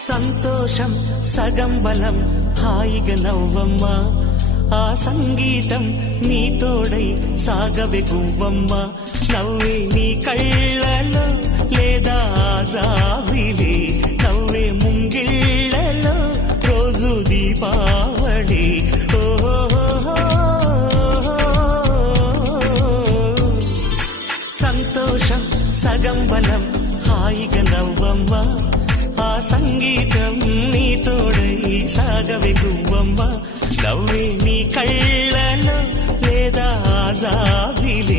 సంతోషం సగం బలం హాయిగా నవ్వమ్మా ఆ సంగీతం నీ తోడై సాగవే గువ్వమ్మ నవ్వే నీ కళ్ళలో లేదా జాబిలి నవ్వే ముంగిళ్ళలో రోజు దీపావళి సంతోషం సగం బలం హాయిగా నవ్వమ్మ ఆ సంగీతం నీ తోడై సాగవే గువ్వమ్మ నవ్వే నీ కళ్ళలో లేదా జాబిలి